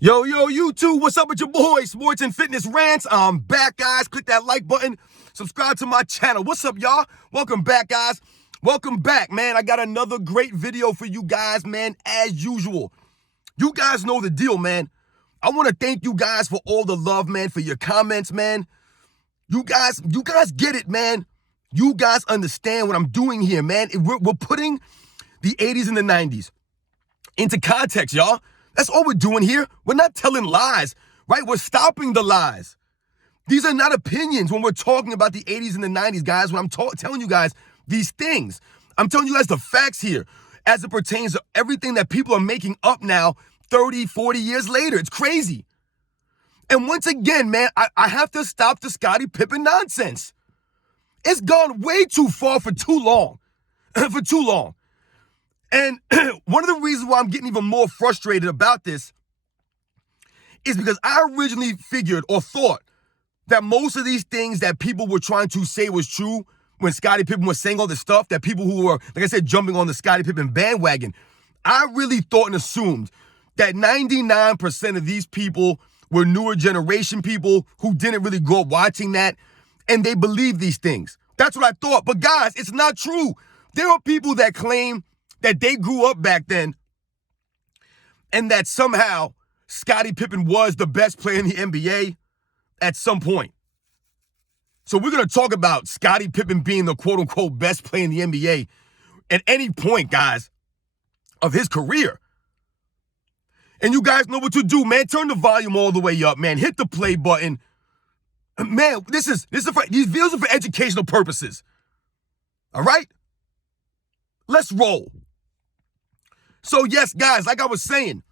Yo, YouTube, what's up with your boy? Sports and Fitness Rants. I'm back, guys. Click that like button. Subscribe to my channel. What's up, y'all? Welcome back, guys. Welcome back, man. I got another great video for you guys, man, as usual. You guys know the deal, man. I want to thank you guys for all the love, man, for your comments, man. You guys get it, man. You guys understand what I'm doing here, man. We're putting the 80s and the 90s into context, y'all. That's all we're doing here. We're not telling lies, right? We're stopping the lies. These are not opinions when we're talking about the 80s and the 90s, guys. When I'm telling you guys these things, I'm telling you guys the facts here as it pertains to everything that people are making up now 30, 40 years later. It's crazy. And once again, man, I have to stop the Scottie Pippen nonsense. It's gone way too far for too long. For too long. And one of the reasons why I'm getting even more frustrated about this is because I originally figured or thought that most of these things that people were trying to say was true when Scottie Pippen was saying all this stuff, that people who were, like I said, jumping on the Scottie Pippen bandwagon, I really thought and assumed that 99% of these people were newer generation people who didn't really grow up watching that, and they believe these things. That's what I thought. But guys, it's not true. There are people that claim that they grew up back then and that somehow Scottie Pippen was the best player in the NBA at some point. So we're going to talk about Scottie Pippen being the quote-unquote best player in the NBA at any point, guys, of his career. And you guys know what to do, man. Turn the volume all the way up, man. Hit the play button. Man, these videos are for educational purposes. All right? Let's roll. So yes, guys, like I was saying,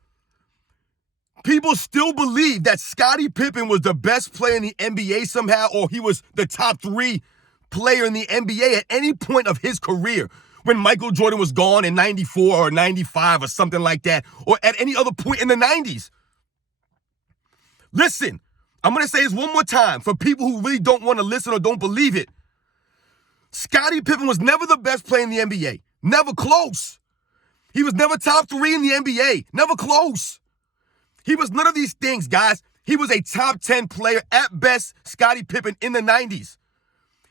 people still believe that Scottie Pippen was the best player in the NBA somehow, or he was the top 3 player in the NBA at any point of his career when Michael Jordan was gone in 94 or 95 or something like that, or at any other point in the 90s. Listen, I'm going to say this one more time for people who really don't want to listen or don't believe it. Scottie Pippen was never the best player in the NBA. Never close. He was never top 3 in the NBA. Never close. He was none of these things, guys. He was a top 10 player at best, Scottie Pippen, in the 90s.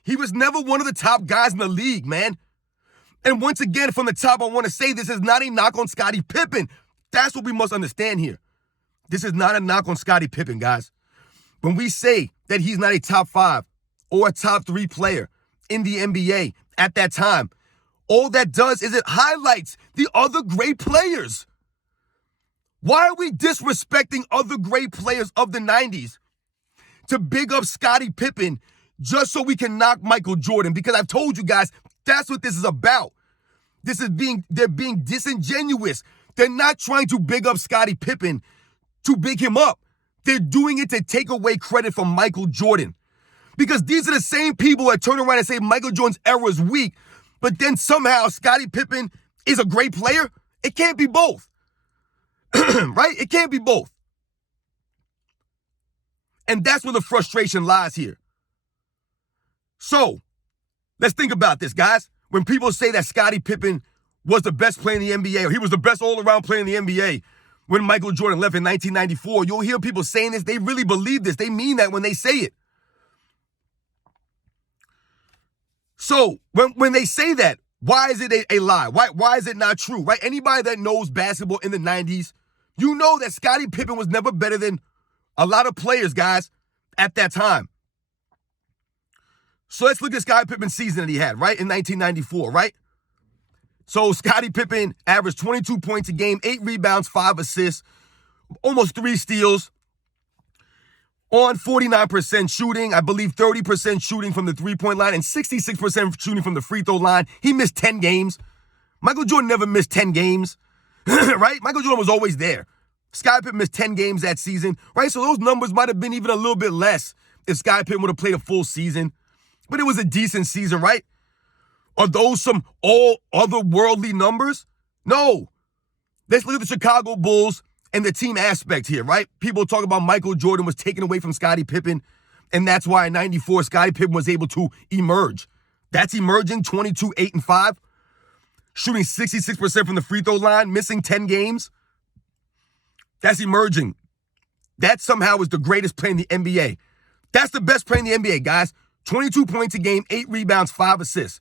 He was never one of the top guys in the league, man. And once again, from the top, I want to say this is not a knock on Scottie Pippen. That's what we must understand here. This is not a knock on Scottie Pippen, guys. When we say that he's not a top 5 or a top 3 player in the NBA at that time, all that does is it highlights the other great players. Why are we disrespecting other great players of the 90s to big up Scottie Pippen just so we can knock Michael Jordan? Because I've told you guys, that's what this is about. They're being disingenuous. They're not trying to big up Scottie Pippen to big him up. They're doing it to take away credit from Michael Jordan. Because these are the same people that turn around and say Michael Jordan's era is weak, but then somehow Scottie Pippen is a great player. It can't be both. Right? It can't be both. And that's where the frustration lies here. So, let's think about this, guys. When people say that Scottie Pippen was the best player in the NBA, or he was the best all-around player in the NBA when Michael Jordan left in 1994, you'll hear people saying this. They really believe this. They mean that when they say it. So, when they say that, why is it a lie? Why is it not true, right? Anybody that knows basketball in the 90s, you know that Scottie Pippen was never better than a lot of players, guys, at that time. So let's look at Scottie Pippen's season that he had, right, in 1994, right? So Scottie Pippen averaged 22 points a game, 8 rebounds, 5 assists, almost 3 steals, on 49% shooting, I believe 30% shooting from the three-point line, and 66% shooting from the free throw line. He missed 10 games. Michael Jordan never missed 10 games, right? Michael Jordan was always there. Scottie Pippen missed 10 games that season, right? So those numbers might have been even a little bit less if Scottie Pippen would have played a full season. But it was a decent season, right? Are those some all otherworldly numbers? No. Let's look at the Chicago Bulls and the team aspect here, right? People talk about Michael Jordan was taken away from Scottie Pippen, and that's why in 94, Scottie Pippen was able to emerge. That's emerging, 22, 8, and 5. Shooting 66% from the free throw line, missing 10 games. That's emerging. that somehow is the greatest player in the NBA. That's the best player in the NBA, guys. 22 points a game, 8 rebounds, 5 assists,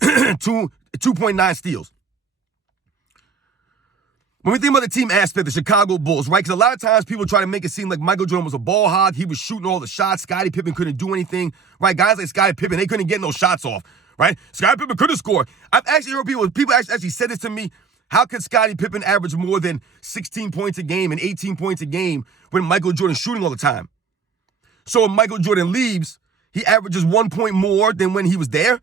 2.9 steals. When we think about the team aspect, the Chicago Bulls, right? Because a lot of times people try to make it seem like Michael Jordan was a ball hog. He was shooting all the shots. Scottie Pippen couldn't do anything, right? Guys like Scottie Pippen, they couldn't get no shots off, right? Scottie Pippen couldn't score. I've actually heard people actually said this to me. How could Scottie Pippen average more than 16 points a game and 18 points a game when Michael Jordan's shooting all the time? So when Michael Jordan leaves, he averages 1 point more than when he was there.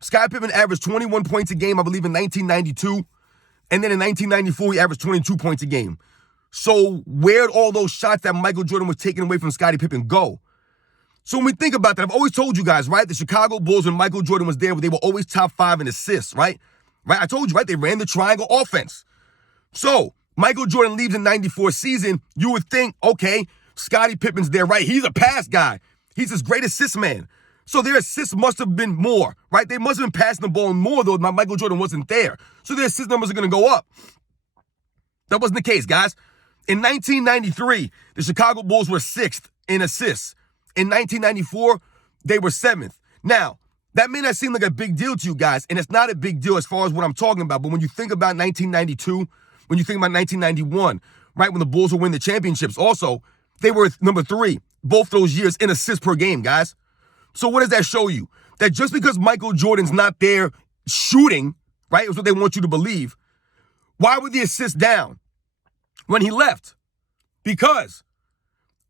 Scottie Pippen averaged 21 points a game, I believe, in 1992. And then in 1994, he averaged 22 points a game. So where'd all those shots that Michael Jordan was taking away from Scottie Pippen go? So when we think about that, I've always told you guys, right? The Chicago Bulls, when Michael Jordan was there, they were always top 5 in assists, right? Right? I told you, right? They ran the triangle offense. So Michael Jordan leaves in 94 season. You would think, okay, Scottie Pippen's there, right? He's a pass guy. He's his great assist man. So their assists must have been more, right? They must have been passing the ball more, though Michael Jordan wasn't there. So their assist numbers are going to go up. That wasn't the case, guys. In 1993, the Chicago Bulls were 6th in assists. In 1994, they were 7th. Now, that may not seem like a big deal to you guys, and it's not a big deal as far as what I'm talking about, but when you think about 1992, when you think about 1991, right, when the Bulls were winning the championships, also, they were number 3 both those years in assists per game, guys. So what does that show you? That just because Michael Jordan's not there shooting, right, is what they want you to believe, why were the assists down when he left? Because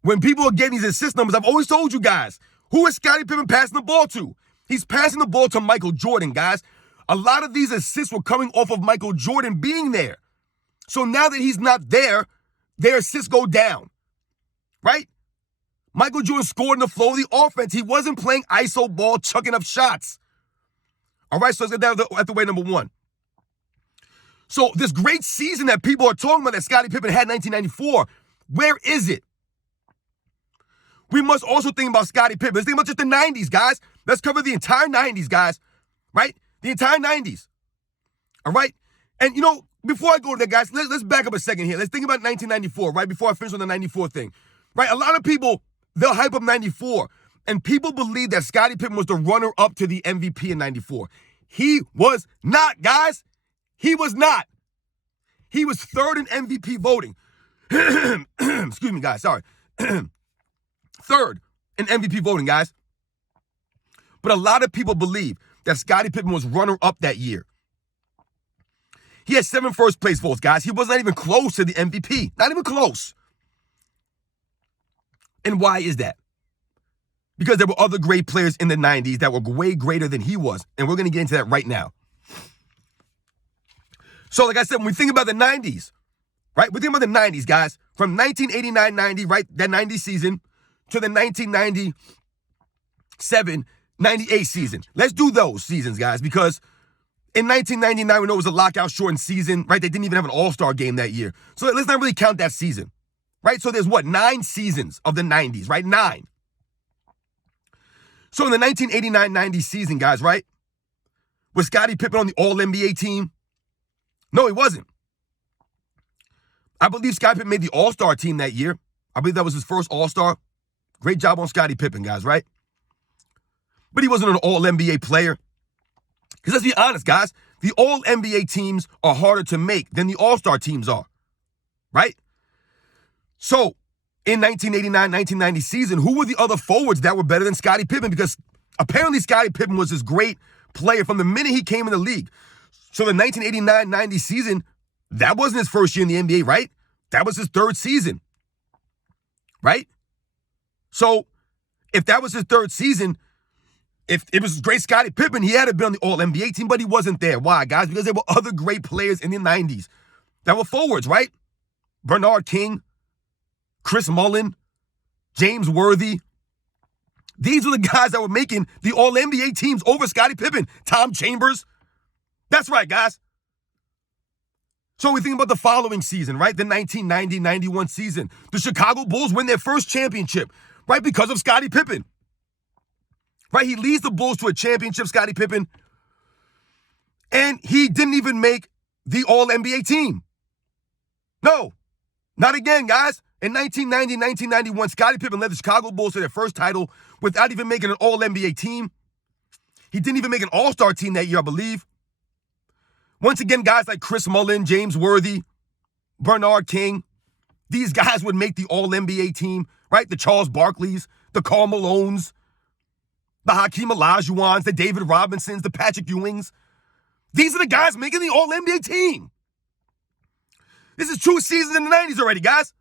when people are getting these assist numbers, I've always told you guys, who is Scottie Pippen passing the ball to? He's passing the ball to Michael Jordan, guys. A lot of these assists were coming off of Michael Jordan being there. So now that he's not there, their assists go down, right? Michael Jordan scored in the flow of the offense. He wasn't playing iso ball, chucking up shots. All right, so let's get down at the way number 1. So this great season that people are talking about that Scottie Pippen had in 1994, where is it? We must also think about Scottie Pippen. Let's think about just the 90s, guys. Let's cover the entire 90s, guys, right? The entire 90s, all right? And, you know, before I go to that, guys, let's back up a second here. Let's think about 1994, right, before I finish on the 94 thing, right? A lot of people, they'll hype up 94, and people believe that Scottie Pippen was the runner-up to the MVP in 94. He was not, guys. He was not. He was 3rd in MVP voting. Excuse me, guys. Sorry. 3rd in MVP voting, guys. But a lot of people believe that Scottie Pippen was runner-up that year. He had 7 first-place votes, guys. He was not even close to the MVP. Not even close. And why is that? Because there were other great players in the 90s that were way greater than he was. And we're going to get into that right now. So like I said, when we think about the 90s, right? We think about the 90s, guys. From 1989-90, right? That 90 season to the 1997-98 season. Let's do those seasons, guys, because in 1999, we know it was a lockout shortened season, right? They didn't even have an all-star game that year. So let's not really count that season, right? So there's 9 seasons of the 90s, right? 9. So in the 1989-90 season, guys, right? Was Scottie Pippen on the All-NBA team? No, he wasn't. I believe Scottie Pippen made the All-Star team that year. I believe that was his first All-Star. Great job on Scottie Pippen, guys, right? But he wasn't an All-NBA player. Because let's be honest, guys, the All-NBA teams are harder to make than the All-Star teams are, right? So in 1989-1990 season, who were the other forwards that were better than Scottie Pippen? Because apparently Scottie Pippen was this great player from the minute he came in the league. So the 1989-90 season, that wasn't his first year in the NBA, right? That was his 3rd season, right? So if that was his 3rd season, if it was great Scottie Pippen, he had to be on the All-NBA team, but he wasn't there. Why, guys? Because there were other great players in the 90s that were forwards, right? Bernard King, Chris Mullin, James Worthy. These were the guys that were making the All-NBA teams over Scottie Pippen. Tom Chambers. That's right, guys. So we think about the following season, right? The 1990-91 season. The Chicago Bulls win their first championship, right? Because of Scottie Pippen. Right? He leads the Bulls to a championship, Scottie Pippen. And he didn't even make the All-NBA team. No, not again, guys. In 1990, 1991, Scottie Pippen led the Chicago Bulls to their first title without even making an All-NBA team. He didn't even make an All-Star team that year, I believe. Once again, guys like Chris Mullin, James Worthy, Bernard King, these guys would make the All-NBA team, right? The Charles Barkleys, the Karl Malones, the Hakeem Olajuwons, the David Robinsons, the Patrick Ewings. These are the guys making the All-NBA team. This is 2 seasons in the 90s already, guys.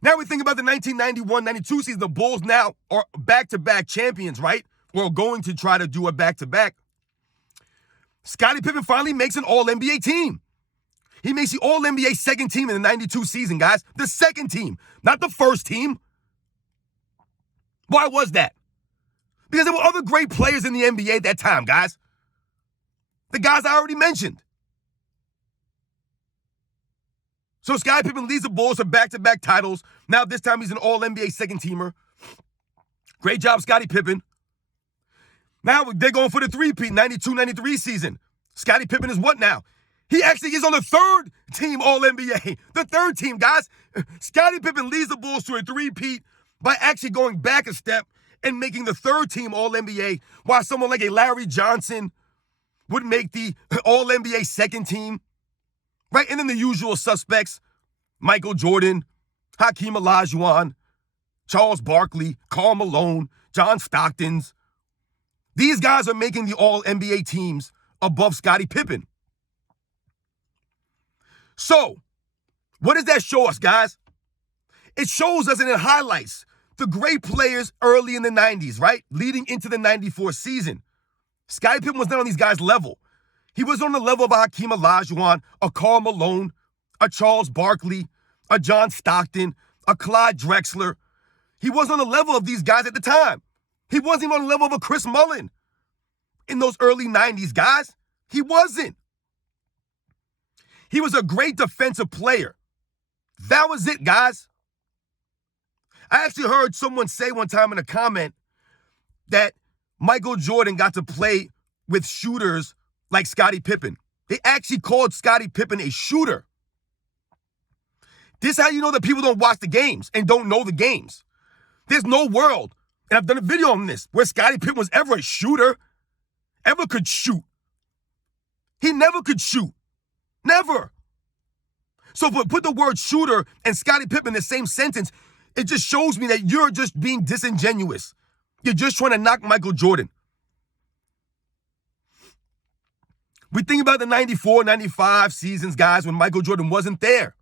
Now we think about the 1991-92 season. The Bulls now are back-to-back champions, right? Or going to try to do a back-to-back. Scottie Pippen finally makes an All-NBA team. He makes the All-NBA second team in the 92 season, guys. The second team, not the first team. Why was that? Because there were other great players in the NBA at that time, guys. The guys I already mentioned. So Scottie Pippen leads the Bulls to back-to-back titles. Now this time he's an All-NBA second-teamer. Great job, Scottie Pippen. Now they're going for the three-peat, 92-93 season. Scottie Pippen is what now? He actually is on the third team All-NBA. The third team, guys. Scottie Pippen leads the Bulls to a three-peat by actually going back a step and making the third team All-NBA, while someone like a Larry Johnson would make the All-NBA second team. Right? And then the usual suspects, Michael Jordan, Hakeem Olajuwon, Charles Barkley, Karl Malone, John Stockton's. These guys are making the All-NBA teams above Scottie Pippen. So, what does that show us, guys? It shows us and it highlights the great players early in the 90s, right? Leading into the 94 season. Scottie Pippen was not on these guys' level. He was on the level of a Hakeem Olajuwon, a Karl Malone, a Charles Barkley, a John Stockton, a Clyde Drexler. He wasn't on the level of these guys at the time. He wasn't even on the level of a Chris Mullin in those early 90s, guys. He wasn't. He was a great defensive player. That was it, guys. I actually heard someone say one time in a comment that Michael Jordan got to play with shooters like Scottie Pippen. They actually called Scottie Pippen a shooter. This is how you know that people don't watch the games and don't know the games. There's no world, and I've done a video on this, where Scottie Pippen was ever a shooter, ever could shoot. He never could shoot. Never. So if we put the word shooter and Scottie Pippen in the same sentence, it just shows me that you're just being disingenuous. You're just trying to knock Michael Jordan. We think about the 94, 95 seasons, guys, when Michael Jordan wasn't there.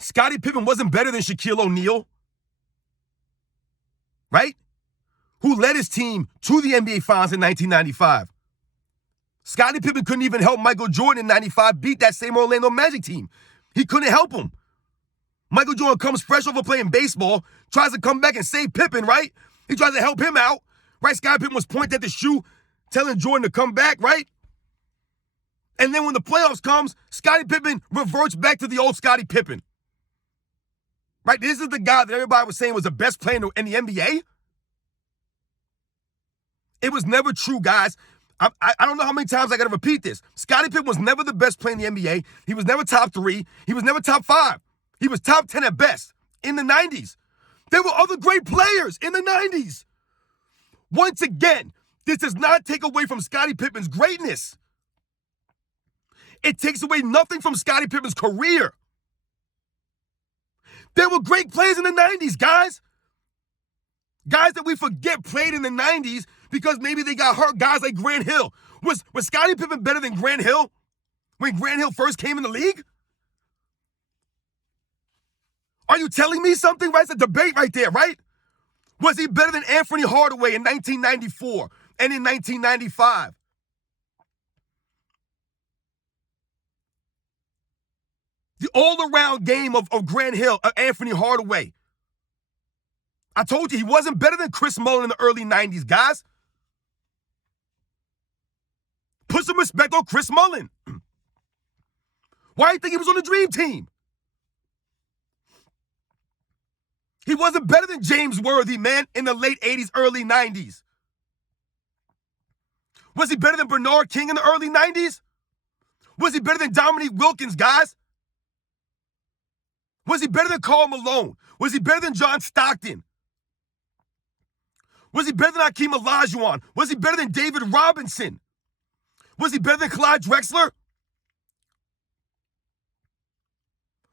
Scottie Pippen wasn't better than Shaquille O'Neal, right? Who led his team to the NBA Finals in 1995. Scottie Pippen couldn't even help Michael Jordan in 95 beat that same Orlando Magic team. He couldn't help him. Michael Jordan comes fresh over playing baseball, tries to come back and save Pippen, right? He tries to help him out, right? Scottie Pippen was pointing at the shoe, telling Jordan to come back, right? And then when the playoffs comes, Scottie Pippen reverts back to the old Scottie Pippen. Right? This is the guy that everybody was saying was the best player in the NBA. It was never true, guys. I don't know how many times I got to repeat this. Scottie Pippen was never the best player in the NBA. He was never top 3. He was never top 5. He was top 10 at best in the 90s. There were other great players in the 90s. Once again, this does not take away from Scottie Pippen's greatness. It takes away nothing from Scottie Pippen's career. There were great players in the 90s, guys. Guys that we forget played in the 90s because maybe they got hurt. Guys like Grant Hill. Was Scottie Pippen better than Grant Hill when Grant Hill first came in the league? Are you telling me something? Right? It's a debate right there, right? Was he better than Anthony Hardaway in 1994 and in 1995? The all-around game of Grant Hill, Anthony Hardaway. I told you, he wasn't better than Chris Mullin in the early 90s, guys. Put some respect on Chris Mullin. Why do you think he was on the Dream Team? He wasn't better than James Worthy, man, in the late 80s, early 90s. Was he better than Bernard King in the early 90s? Was he better than Dominique Wilkins, guys? Was he better than Karl Malone? Was he better than John Stockton? Was he better than Hakeem Olajuwon? Was he better than David Robinson? Was he better than Clyde Drexler?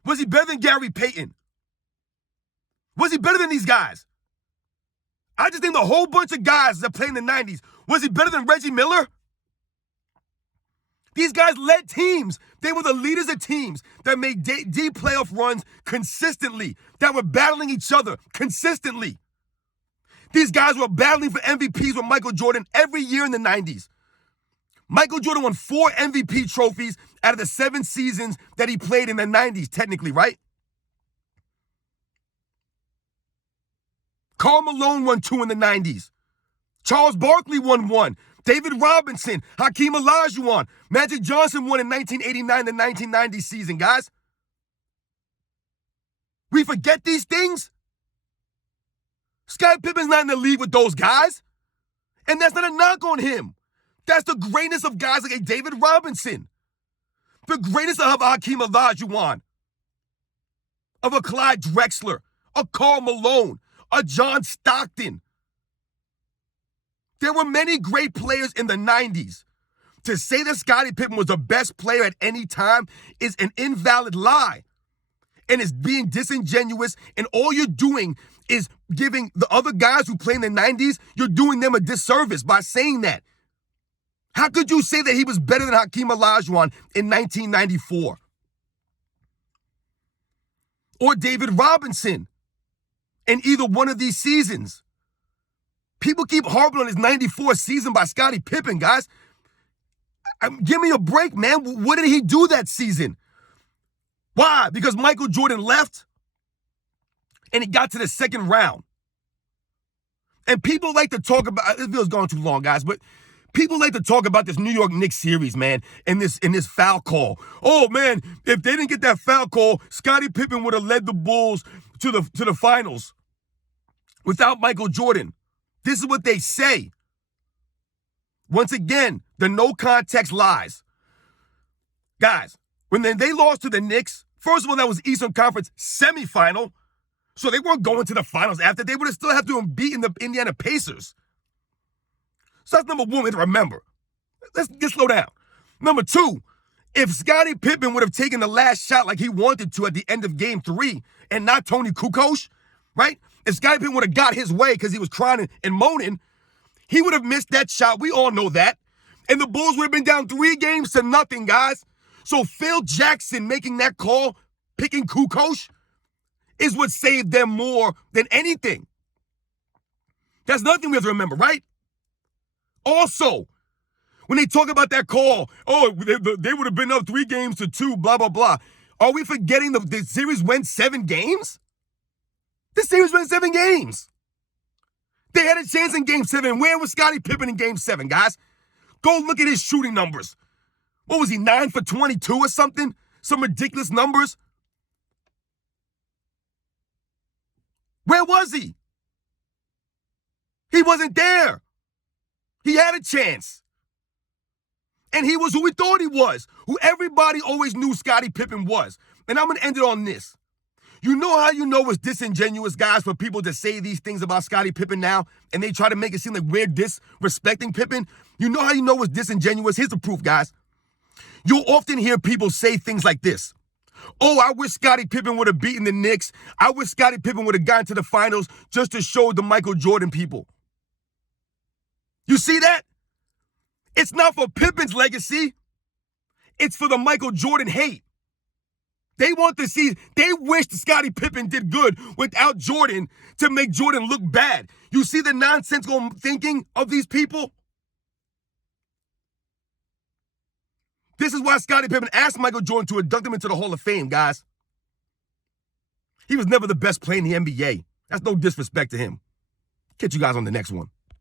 Was he better than Gary Payton? Was he better than these guys? I just named a whole bunch of guys that played in the 90s. Was he better than Reggie Miller? These guys led teams. They were the leaders of teams that made deep playoff runs consistently, that were battling each other consistently. These guys were battling for MVPs with Michael Jordan every year in the 90s. Michael Jordan won 4 MVP trophies out of the 7 seasons that he played in the 90s, technically, right? Karl Malone won 2 in the 90s. Charles Barkley won 1. David Robinson, Hakeem Olajuwon, Magic Johnson won in 1989 to 1990 season, guys. We forget these things? Scottie Pippen's not in the league with those guys. And that's not a knock on him. That's the greatness of guys like a David Robinson. The greatness of Hakeem Olajuwon. Of a Clyde Drexler. A Karl Malone. A John Stockton. There were many great players in the 90s. To say that Scottie Pippen was the best player at any time is an invalid lie. And it's being disingenuous, and all you're doing is giving the other guys who played in the 90s, you're doing them a disservice by saying that. How could you say that he was better than Hakeem Olajuwon in 1994? Or David Robinson in either one of these seasons? People keep harping on his 94 season by Scottie Pippen, guys. Give me a break, man. What did he do that season? Why? Because Michael Jordan left and he got to the second round. And people like to talk about, this video's going too long, guys, but people like to talk about this New York Knicks series, man, and this foul call. Oh, man, if they didn't get that foul call, Scottie Pippen would have led the Bulls to the finals without Michael Jordan. This is what they say. Once again, the no context lies. Guys, when they lost to the Knicks, first of all, that was Eastern Conference semifinal, so they weren't going to the finals after. They would have still have to have beaten the Indiana Pacers. So that's number one to remember. Let's slow down. Number 2, if Scottie Pippen would have taken the last shot like he wanted to at the end of Game 3 and not Tony Kukoc, right? If Scottie Pippen would have got his way because he was crying and moaning, he would have missed that shot. We all know that. And the Bulls would have been down 3-0, guys. So Phil Jackson making that call, picking Kukoc, is what saved them more than anything. That's another thing we have to remember, right? Also, when they talk about that call, oh, they would have been up 3-2, blah, blah, blah. Are we forgetting the series went 7 games? The series went 7 games. They had a chance in Game 7. Where was Scottie Pippen in Game 7, guys? Go look at his shooting numbers. What was he, 9 for 22 or something? Some ridiculous numbers. Where was he? He wasn't there. He had a chance. And he was who we thought he was, who everybody always knew Scottie Pippen was. And I'm going to end it on this. You know how you know it's disingenuous, guys, for people to say these things about Scottie Pippen now, and they try to make it seem like we're disrespecting Pippen? You know how you know it's disingenuous? Here's the proof, guys. You'll often hear people say things like this. Oh, I wish Scottie Pippen would have beaten the Knicks. I wish Scottie Pippen would have gotten to the finals just to show the Michael Jordan people. You see that? It's not for Pippen's legacy. It's for the Michael Jordan hate. They want to see, they wish Scottie Pippen did good without Jordan to make Jordan look bad. You see the nonsensical thinking of these people? This is why Scottie Pippen asked Michael Jordan to induct him into the Hall of Fame, guys. He was never the best player in the NBA. That's no disrespect to him. Catch you guys on the next one.